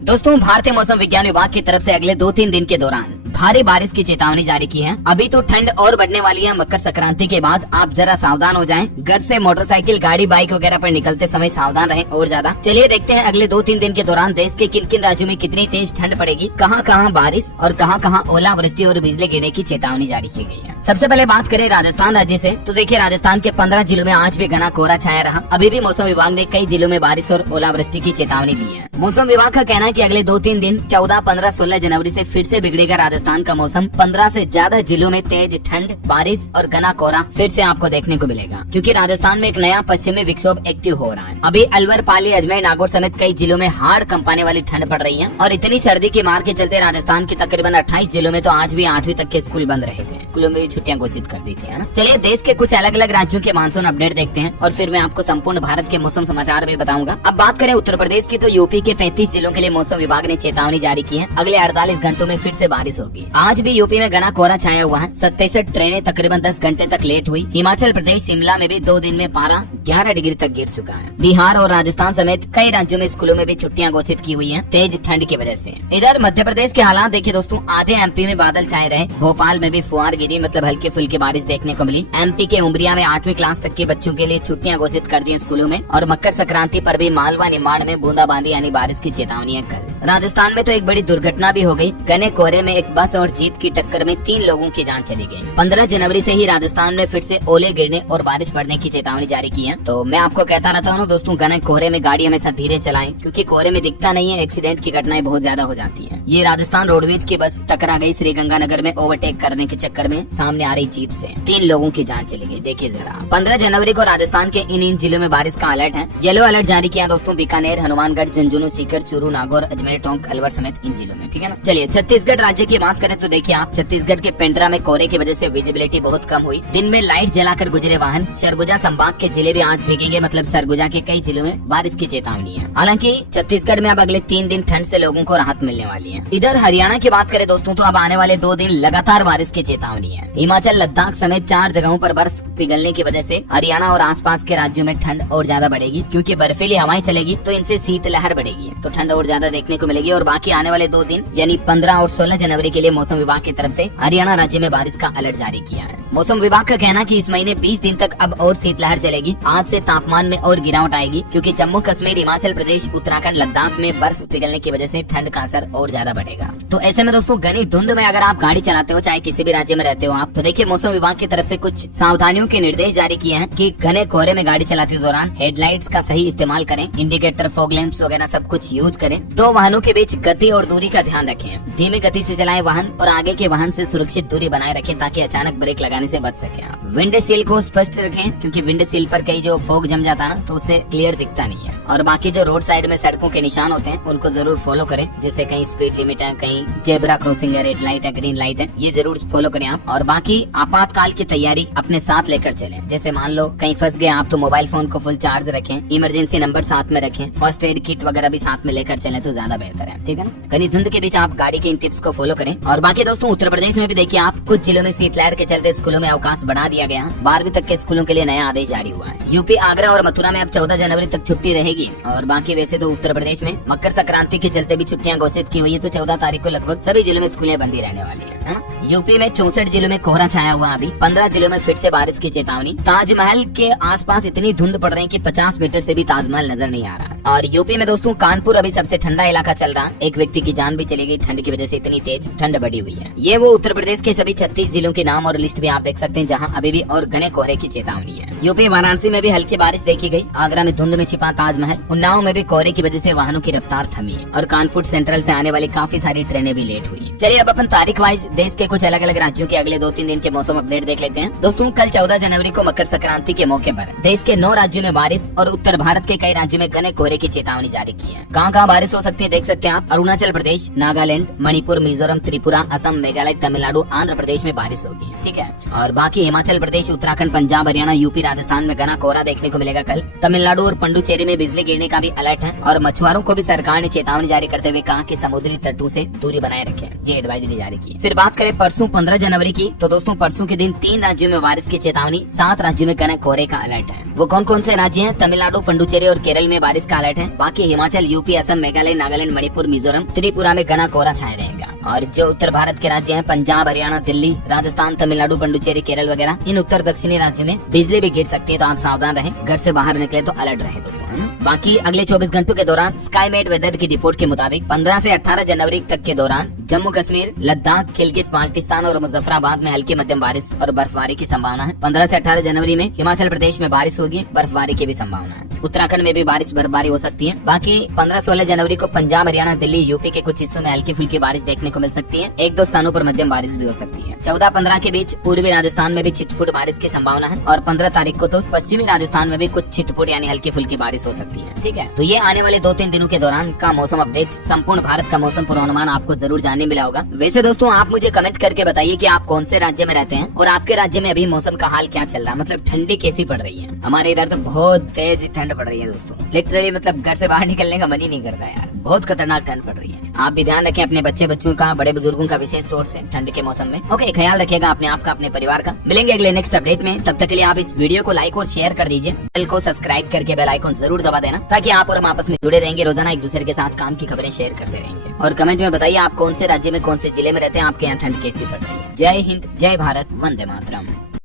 दोस्तों, भारतीय मौसम विज्ञान विभाग की तरफ से अगले 2-3 दिन के दौरान भारी बारिश की चेतावनी जारी की है। अभी तो ठंड और बढ़ने वाली है। मकर संक्रांति के बाद आप जरा सावधान हो जाएं। घर से मोटरसाइकिल, गाड़ी, बाइक वगैरह पर निकलते समय सावधान रहें और ज्यादा। चलिए देखते हैं अगले 2-3 दिन के दौरान देश के किन किन राज्यों में कितनी तेज ठंड पड़ेगी, कहां कहां बारिश और कहां कहां ओलावृष्टि और बिजली गिरने की चेतावनी जारी की गई है। सबसे पहले बात करें राजस्थान राज्य से, तो देखिए राजस्थान के 15 जिलों में आज भी घना कोहरा छाया रहा। अभी भी मौसम विभाग ने कई जिलों में बारिश और ओलावृष्टि की चेतावनी दी है। मौसम विभाग का कहना है कि अगले 2-3 दिन 14, 15, 16 जनवरी से फिर से बिगड़ेगा राजस्थान का मौसम। 15 से ज्यादा जिलों में तेज ठंड, बारिश और घना कोहरा फिर से आपको देखने को मिलेगा, क्योंकि राजस्थान में एक नया पश्चिमी विक्षोभ एक्टिव हो रहा है। अभी अलवर, पाली, अजमेर, नागौर समेत कई जिलों में हाड़ कंपाने वाली ठंड पड़ रही है और इतनी सर्दी की मार के चलते राजस्थान के तकरीबन 28 जिलों में तो आज भी 8वीं तक के स्कूल बंद रहे थे। स्कूलों में भी छुट्टियां घोषित कर दी थी, है ना। चलिए देश के कुछ अलग अलग राज्यों के मानसून अपडेट देखते हैं और फिर मैं आपको संपूर्ण भारत के मौसम समाचार भी बताऊंगा। अब बात करें उत्तर प्रदेश की, तो यूपी के 35 जिलों के लिए मौसम विभाग ने चेतावनी जारी की है। अगले 48 घंटों में फिर से बारिश होगी। आज भी यूपी में घना कोहरा छाया हुआ है। 67 ट्रेनें तकरीबन 10 घंटे तक लेट हुई। हिमाचल प्रदेश, शिमला में भी 2 दिन में पारा 11 डिग्री तक गिर चुका है। बिहार और राजस्थान समेत कई राज्यों में स्कूलों में भी छुट्टियां घोषित की हुई हैं तेज ठंड की वजह से। इधर मध्य प्रदेश के हालात देखिए दोस्तों, आधे एमपी में बादल छाए रहे। भोपाल में भी फुहार गिरी, मतलब हल्की फुल्की बारिश देखने को मिली। एमपी के उमरिया में 8वीं क्लास तक के बच्चों के लिए छुट्टियां घोषित कर दी स्कूलों में। और मकर संक्रांति पर भी मालवा, निमाड़ में बूंदाबांदी यानी बारिश की चेतावनी है कल। राजस्थान में तो एक बड़ी दुर्घटना भी हो गई। घने कोहरे में एक बस और जीप की टक्कर में 3 लोगों की जान चली गई। 15 जनवरी से ही राजस्थान में फिर से ओले गिरने और बारिश पड़ने की चेतावनी जारी की है। तो मैं आपको कहता रहता हूँ दोस्तों, घने कोहरे में गाड़ी हमेशा धीरे चलाएं, क्योंकि कोहरे में दिखता नहीं है, एक्सीडेंट की घटनाएं बहुत ज्यादा हो जाती है। ये राजस्थान रोडवेज की बस टकरा गई श्रीगंगानगर में ओवरटेक करने के चक्कर में सामने आ रही जीप से। 3 लोगों की जान चली गई। देखिए जरा, 15 जनवरी को राजस्थान के इन जिलों में बारिश का अलर्ट है। येलो अलर्ट जारी किया दोस्तों बीकानेर, हनुमानगढ़, झुंझुनू, सीकर, चूरू, नागौर, अजमेर, टोंक, अलवर समेत इन जिलों में, ठीक है ना। चलिए छत्तीसगढ़ राज्य की बात करें तो देखिए आप, छत्तीसगढ़ के पेंड्रा में कोहरे की वजह से विजिबिलिटी बहुत कम हुई। दिन में लाइट जलाकर गुजरे वाहन। सरगुजा संभाग के जिले भी आज भीगेंगे, मतलब सरगुजा के कई जिलों में बारिश की चेतावनी है। हालांकि छत्तीसगढ़ में अब अगले 3 दिन ठंड से लोगों को राहत मिलने वाली है। इधर हरियाणा की बात करें दोस्तों, तो अब आने वाले 2 दिन लगातार बारिश की चेतावनी है। हिमाचल, लद्दाख समेत 4 जगहों पर बर्फ पिघलने की वजह से हरियाणा और आसपास के राज्यों में ठंड और ज्यादा बढ़ेगी, क्योंकि बर्फीली हवाएं चलेगी तो इनसे शीतलहर बढ़ेगी, तो ठंड और ज्यादा देखने को मिलेगी। और बाकी आने वाले 2 दिन यानी 15 और 16 जनवरी के लिए मौसम विभाग की तरफ से हरियाणा राज्य में बारिश का अलर्ट जारी किया है। मौसम विभाग का कहना है कि इस महीने 20 दिन तक अब और शीतलहर चलेगी। आज से तापमान में और गिरावट आएगी, क्योंकि जम्मू कश्मीर, हिमाचल प्रदेश, उत्तराखंड, लद्दाख में बर्फ पिघलने की वजह से ठंड का असर और ज्यादा बढ़ेगा। तो ऐसे में दोस्तों, घनी धुंध में अगर आप गाड़ी चलाते हो, चाहे किसी भी राज्य में रहते हो आप, तो देखिए मौसम विभाग की तरफ से कुछ सावधानियों के निर्देश जारी किए हैं कि घने कोहरे में गाड़ी चलाते दौरान हेडलाइट्स का सही इस्तेमाल करें, इंडिकेटर, फॉग लैंप्स वगैरह सब कुछ यूज करें। 2 वाहनों के बीच गति और दूरी का ध्यान रखें। धीमी गति से चलाएं वाहन और आगे के वाहन से सुरक्षित दूरी बनाए रखें, ताकि अचानक ब्रेक लगाने से बच सके आप। विंडशील्ड को स्पष्ट रखें, क्योंकि विंडशील्ड पर कई जो फॉग जम जाता है ना, तो उसे क्लियर दिखता नहीं है। और बाकी जो रोड साइड में सड़कों के निशान होते हैं उनको जरूर फॉलो करें, जैसे कहीं स्पीड लिमिट है, कहीं जेब्रा क्रॉसिंग है, रेड लाइट है, ग्रीन लाइट है, ये जरूर फॉलो करें आप। और बाकी आपातकाल की तैयारी अपने साथ लेकर चलें। जैसे मान लो कहीं फंस गए आप, तो मोबाइल फोन को फुल चार्ज रखें, इमरजेंसी नंबर साथ में रखें, फर्स्ट एड किट वगैरह भी साथ में लेकर चलें तो ज्यादा बेहतर है, ठीक है ना। घनी धुंध के बीच आप गाड़ी के इन टिप्स को फॉलो करें। और बाकी दोस्तों, उत्तर प्रदेश में भी देखिए आप, कुछ जिलों में शीतलहर के चलते स्कूलों में अवकाश बढ़ा दिया गया। 12वीं तक के स्कूलों के लिए नया आदेश जारी हुआ है। यूपी, आगरा और मथुरा में अब 14 जनवरी तक छुट्टी रहेगी। और बाकी वैसे तो उत्तर प्रदेश में मकर संक्रांति के चलते भी छुट्टियां घोषित की हुई है, तो 14 तारीख को लगभग सभी जिलों में स्कूलें बंदी रहने वाली है ना। यूपी में 64 जिलों में कोहरा छाया हुआ। अभी 15 जिलों में फिर से बारिश की चेतावनी। ताजमहल के आसपास इतनी धुंध पड़ रही है कि 50 मीटर से भी ताजमहल नजर नहीं आ रहा। और यूपी में दोस्तों, कानपुर अभी सबसे ठंडा इलाका चल रहा है। एक व्यक्ति की जान भी चली गई ठंड की वजह से, इतनी तेज ठंड बढ़ी हुई है। ये वो उत्तर प्रदेश के सभी 36 जिलों के नाम और लिस्ट भी आप देख सकते हैं, जहाँ अभी भी और घने कोहरे की चेतावनी है। यूपी वाराणसी में भी हल्की बारिश देखी गई। आगरा में धुंध में छिपा ताजमहल। उन्नाव में भी कोहरे की वजह से वाहनों की रफ्तार थमी है। और कानपुर सेंट्रल से आने वाली काफी सारी ट्रेनें भी लेट हुई। चलिए अब अपन तारीख वाइज देश के कुछ अलग अलग राज्यों के अगले 2-3 दिन के मौसम अपडेट देख लेते हैं। दोस्तों, कल 14 जनवरी को मकर संक्रांति के मौके पर देश के 9 राज्यों में बारिश और उत्तर भारत के कई राज्यों में घने कोहरे की चेतावनी जारी की है। कहाँ बारिश हो सकती है देख सकते हैं आप। अरुणाचल प्रदेश, नागालैंड, मणिपुर, मिजोरम, त्रिपुरा, असम, मेघालय, तमिलनाडु, आंध्र प्रदेश में बारिश होगी, ठीक है। और बाकी हिमाचल प्रदेश, उत्तराखंड, पंजाब, हरियाणा, यूपी, राजस्थान में घना कोहरा देखने को मिलेगा कल। तमिलनाडु और पुडुचेरी में बिजली बर्फीले गिरने का भी अलर्ट है और मछुआरों को भी सरकार ने चेतावनी जारी करते हुए कहा कि समुद्री तटों से दूरी बनाए रखें, ये एडवाइजरी जारी की। फिर बात करें परसों 15 जनवरी की, तो दोस्तों परसों के दिन 3 राज्यों में बारिश की चेतावनी, 7 राज्यों में घने कोहरे का अलर्ट है। वो कौन कौन से राज्य हैं? तमिलनाडु, पुडुचेरी और केरल में बारिश का अलर्ट है। बाकी हिमाचल, यूपी, असम, मेघालय, नागालैंड, मणिपुर, मिजोरम, त्रिपुरा में घना कोहरा छाया रहेगा। और जो उत्तर भारत के राज्य हैं, पंजाब, हरियाणा, दिल्ली, राजस्थान, तमिलनाडु, पुडुचेरी, केरल वगैरह, इन उत्तर दक्षिणी राज्यों में बिजली भी गिर सकती है, तो आप सावधान रहें, घर से बाहर निकले तो अलर्ट रहे दोस्तों, है ना। बाकी अगले 24 घंटों के दौरान स्काईमेट वेदर की रिपोर्ट के मुताबिक 15 से 18 जनवरी तक के दौरान जम्मू कश्मीर, लद्दाख, गिलगित बाल्टिस्तान और मुजफ्फराबाद में हल्की मध्यम बारिश और बर्फबारी की संभावना है। 15 से 18 जनवरी में हिमाचल प्रदेश में बारिश होगी, बर्फबारी की भी संभावना है। उत्तराखंड में भी बारिश बर्फबारी हो सकती है। बाकी 15-16 जनवरी को पंजाब, हरियाणा, दिल्ली, यूपी के कुछ हिस्सों में हल्की फुल्की बारिश देखने को मिल सकती है। 1-2 स्थानों पर मध्यम बारिश भी हो सकती है। 14-15 के बीच पूर्वी राजस्थान में भी छिटपुट बारिश की संभावना है और 15 तारीख को तो पश्चिमी राजस्थान में भी कुछ छिटपुट यानी हल्की फुल्की बारिश हो सकती है। ठीक है, तो ये आने वाले 2-3 दिनों के दौरान का मौसम अपडेट, संपूर्ण भारत का मौसम पूर्वानुमान आपको जरूर जानने मिला होगा। वैसे दोस्तों आप मुझे कमेंट करके बताइए कि आप कौन से राज्य में रहते हैं और आपके राज्य में अभी मौसम का हाल क्या चल रहा है, मतलब ठंडी कैसी पड़ रही है। हमारे इधर तो बहुत तेज ठंड पड़ रही है दोस्तों, लिटरली मतलब घर से बाहर निकलने का मन ही नहीं करता यार, बहुत खतरनाक ठंड पड़ रही है। आप भी ध्यान रखें अपने बच्चों का, बड़े बुजुर्गों का, विशेष तौर से ठंड के मौसम में। ओके, ख्याल रखिएगा अपने आप का, अपने परिवार का। मिलेंगे अगले नेक्स्ट अपडेट में, तब तक के लिए आप इस वीडियो को लाइक और शेयर कर दीजिए, चैनल को सब्सक्राइब करके बेल आइकन जरूर दबा देना, ताकि आप और हम आपस में जुड़े रहेंगे, रोजाना एक दूसरे के साथ काम की खबरें शेयर करते रहेंगे। और कमेंट में बताइए आप कौन से राज्य में, कौन से जिले में रहते हैं, आपके यहाँ ठंड कैसी पड़ रही है। जय हिंद, जय भारत, वंदे मातरम।